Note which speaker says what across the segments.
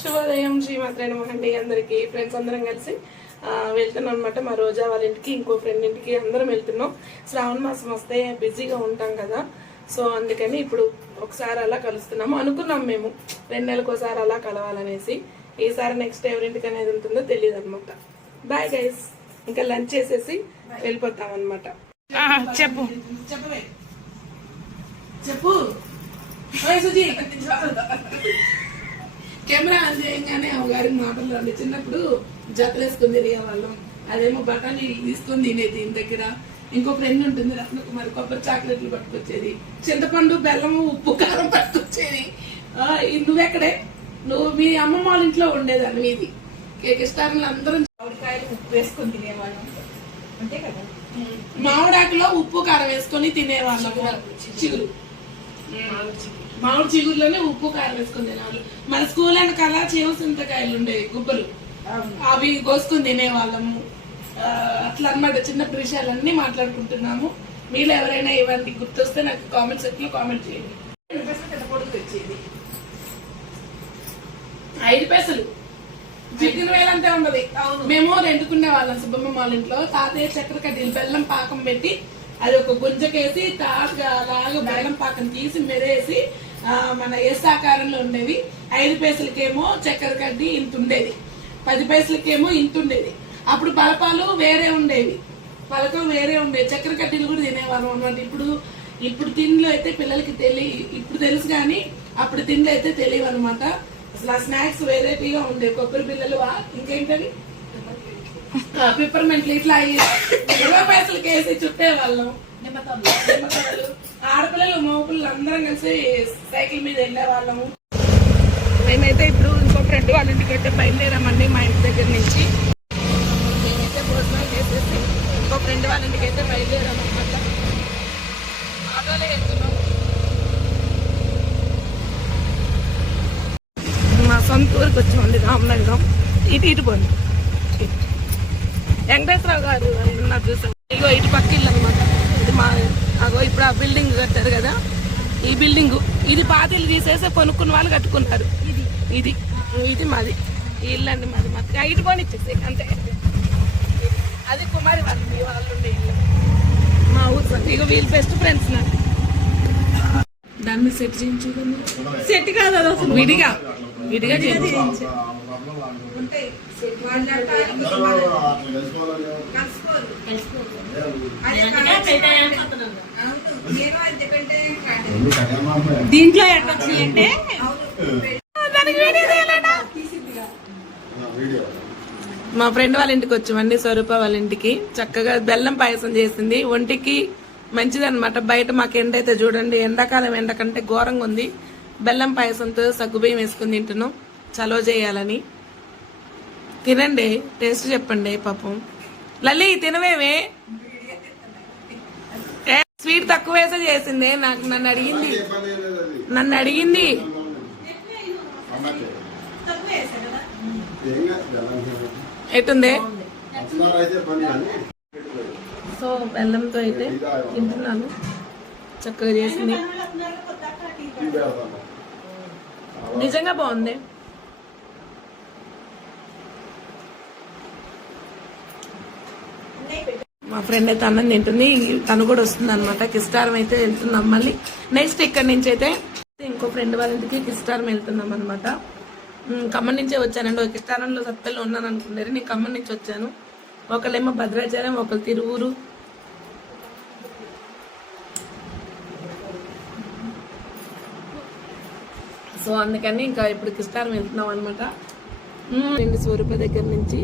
Speaker 1: శుభోదయం శ్రీమాత్రే నమహండి అందరికి ఫ్రెండ్స్ అందరం కలిసి వెళ్తున్నాం అనమాట మా రోజా వాళ్ళ ఇంటికి ఇంకో ఫ్రెండ్ ఇంటికి అందరం వెళ్తున్నాం. శ్రావణ మాసం వస్తే బిజీగా ఉంటాం కదా. సో అందుకని ఇప్పుడు ఒకసారి అలా కలుస్తున్నాము. అనుకున్నాం మేము రెండు నెలలకు ఒకసారి అలా కలవాలనేసి. ఈసారి నెక్స్ట్ ఎవరింటికి అనేది ఉంటుందో తెలియదు అనమాట బాయ్ గైస్ ఇంకా లంచ్ చేసేసి వెళ్ళిపోతాం అనమాట చెప్పు. చెప్పు. సుజీ. కెమెరా ఆన్ చేయగానే గారికి మాటలు రండి చిన్నప్పుడు జతలు వేసుకుని తిరిగే వాళ్ళం అదేమో బఠానీ తీసుకొని తినేది ఇంటి దగ్గర. ఇంకో ఫ్రెండ్ ఉంటుంది రత్నకుమారి కొబ్బరి చాక్లెట్లు పట్టుకొచ్చేది. చింతపండు బెల్లము ఉప్పు కారం పట్టుకొచ్చేది. నువ్వెక్కడే? నువ్వు మీ అమ్మమ్మ వాళ్ళ ఇంట్లో ఉండేదాన్ని మీది. కేక్ ఇష్టాలను అందరం
Speaker 2: మామిడికాయలు ఉప్పు వేసుకొని తినేవాళ్ళం. అంతే కదా?
Speaker 1: మామిడాకులో ఉప్పు కారం వేసుకొని తినేవాళ్ళము. చిగురు. మామిడి చిగురులోనే ఉప్పు కారం వేసుకొని తినేవాళ్ళు. మన స్కూల్ వెనకాల చేవ చింతకాయలు ఉండేవి గుబ్బలు. అవి కోసుకొని తినేవాళ్ళము. అట్లా అన్నమాట. చిన్న విషయాలన్నీ మాట్లాడుకుంటున్నాము. మీరు ఎవరైనా ఇవన్నీ గుర్తొస్తే నాకు కామెంట్ సెక్షన్లో కామెంట్ చేయండి. పొడుగు తెచ్చేది. ఐదు పైసలు. చికెన్ వేలంతే ఉన్నది మేము రెండుకునే వాళ్ళం సుబ్బమ్మ వాళ్ళ ఇంట్లో. తాతయ్య చక్కెర కడ్డీలు బెల్లం పాకం పెట్టి అది ఒక గుంజకేసి తాతగా అలాగా బెల్లం పాకం తీసి మెరేసి మన ఎస్ ఆకారంలో ఉండేవి. ఐదు పైసలకేమో చక్కెర కడ్డీ ఇంత ఉండేది పది పైసలకేమో ఇంత ఉండేది అప్పుడు పలపాలు వేరే ఉండేవి. పలకం వేరే ఉండేవి. చక్కెర కడ్డీలు కూడా తినేవాళ్ళం అనమాట ఇప్పుడు ఇప్పుడు తిండిలో అయితే పిల్లలకి తెలియ ఇప్పుడు తెలుసు కానీ అప్పుడు తిండిలో అయితే తెలియవు అనమాట అసలు ఆ స్నాక్స్ వెరైటీగా ఉండేవి కొబ్బరి పిల్లలు ఆ- ఇంకేంటవి? పిప్పర్మెంట్లు ఇట్లా ఇరవై పైసలకి వేసి చుట్టేవాళ్ళం నిమ్మకాయలు. ఆడపిల్లలు మగపిల్లలు అందరం కలిసి సైకిల్ మీద వెళ్ళే వాళ్ళము. మేమైతే ఇప్పుడు ఇంకో ఫ్రెండ్ వాళ్ళ ఇంటికి అయితే బయలుదేరామండి మా ఇంటి దగ్గర నుంచి. మేమైతే భోజనాలు చేసేసి ఇంకో ఫ్రెండ్ వాళ్ళ ఇంటికి అయితే బయలుదేరాము ఆటోలో వెళ్తున్నాం. మా సొంత ఊరికి వచ్చామండి రామనగరం. ఇటు ఇటు పోండి. వెంకటేశ్వరరావు గారు నాకు ఉన్నారు చూసాం. ఇగో ఇటు పక్క ఇల్లు అనమాట ఇది మా అగో ఇప్పుడు ఆ బిల్డింగ్ కట్టారు కదా. ఈ బిల్డింగ్ ఇది పాతిలు తీసేసి కొనుక్కున్న వాళ్ళు కట్టుకున్నారు ఇది ఇది ఇది మాది. ఈ ఇల్లు అండి మాది. మాది ఇటు కొని ఇచ్చేసి అంతే. అది కుమారి వాళ్ళు మీ వాళ్ళు ఉండే ఇల్లు. మా ఊరు. ఇక వీళ్ళు బెస్ట్ ఫ్రెండ్స్ నాకు దాన్ని సెట్ చేయించు
Speaker 2: సెట్ కాదు అది అసలు
Speaker 1: విడిగా. విడిగా చేయించు.
Speaker 2: దీంట్లో
Speaker 1: మా ఫ్రెండ్ వాళ్ళ ఇంటికి వచ్చామండి స్వరూప వాళ్ళ ఇంటికి. చక్కగా బెల్లం పాయసం చేసింది. ఒంటికి మంచిదన్నమాట. బయట మాకు ఎండ అయితే చూడండి ఎండాకాలం ఎండ కంటే ఘోరంగా ఉంది. బెల్లం పాయసంతో సగ్గుబియ్యం వేసుకుని తింటున్నాం. చలో చేయాలని. తినండి టేస్ట్ చెప్పండి పాపం. లలి తినవేవే? వేసే చేసింది. నాకు నన్ను అడిగింది. నన్ను అడిగింది.
Speaker 3: అని
Speaker 1: సో బెల్లంతో అయితే తింటున్నాను. చక్కగా చేసింది. నిజంగా బాగుంది? ఫ్రెండ్ అయితే అన్నం తింటుంది. తను కూడా వస్తుంది అనమాట కిస్టారం అయితే వెళ్తున్నాం మళ్ళీ. నెక్స్ట్ ఇక్కడ నుంచి అయితే ఇంకో ఫ్రెండ్ వాళ్ళ ఇంటికి కిస్టారం వెళ్తున్నాం అనమాట ఖమ్మం నుంచే వచ్చానండి. ఒక కిస్టారంలో సత్తల్లో ఉన్నాను అనుకున్నారు నేను ఖమ్మం నుంచి వచ్చాను. ఒకళ్ళేమో భద్రాచలం ఒకళ్ళు తిరువురు. సో అందుకని ఇంకా ఇప్పుడు కిస్టారం వెళ్తున్నాం అనమాట రెండు స్వరూప దగ్గర నుంచి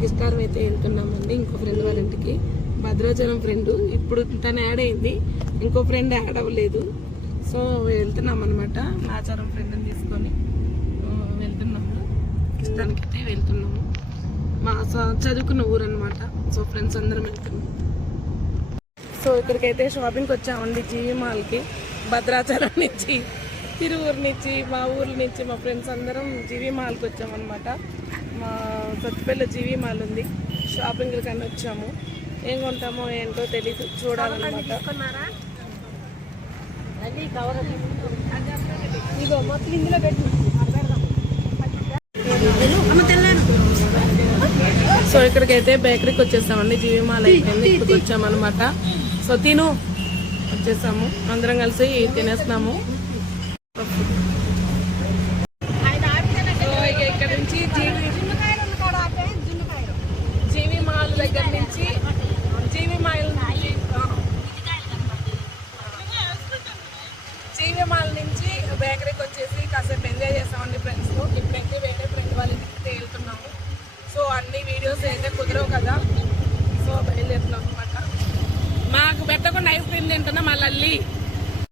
Speaker 1: ఆ, అయితే వెళ్తున్నామండి ఇంకో ఫ్రెండ్ వాళ్ళ ఇంటికి. భద్రాచలం ఫ్రెండ్ ఇప్పుడు తను యాడ్ అయింది ఇంకో ఫ్రెండ్ యాడ్ అవ్వలేదు. సో వెళ్తున్నాం అనమాట నాచారం ఫ్రెండ్ని తీసుకొని వెళ్తున్నాము. కిస్తానికి అయితే వెళ్తున్నాము. మా స- చదువుకున్న ఊరు అనమాట సో ఫ్రెండ్స్ అందరం వెళ్తున్నాం సో ఇక్కడికైతే షాపింగ్కి వచ్చామండి జీవి మాల్కి భద్రాచలం నుంచి తిరువురు నుంచి మా ఊరు నుంచి మా ఫ్రెండ్స్ అందరం జీవి మాల్కి వచ్చామన్నమాట. మా సత్తుపల్లి జీవి మాల్ ఉంది. షాపింగ్ కన్నా వచ్చాము. ఏం కొంటామో ఏంటో తెలీదు. చూడాలన్నమాట. ఇదిగో
Speaker 2: మొత్తం ఇందులో పెట్టు అది పెడదాం
Speaker 1: సో ఇక్కడికి అయితే బేకరీకి వచ్చేసామండి. జీవిమాల అయిపోయింది. ఇక్కడికి వచ్చామన్నమాట. సో తిను. వచ్చేసాము. అందరం కలిసి తినేస్తున్నాము సో ఇక ఇక్కడ నుంచి జీవి
Speaker 2: జున్నకాయలు ఉన్న కాడ ఆపే జున్నకాయలు
Speaker 1: జీవి మాల్ దగ్గర నుంచి జీవి మాల్ నుంచి జీవి మాల్ నుంచి బేకరీకి వచ్చేసి కాసేపు ఎంజాయ్ చేసామండి ఫ్రెండ్స్తో ఇప్పుడైతే వేరే ఫ్రెండ్ వాళ్ళ ఇంటికి వెళ్తున్నాము. సో అన్ని వీడియోస్ అయితే కుదరవు కదా. సో బయలుదేరుతున్నాం అనమాట మాకు పెట్టకుండా ఐస్ క్రీమ్ తింటున్నాం మళ్ళీ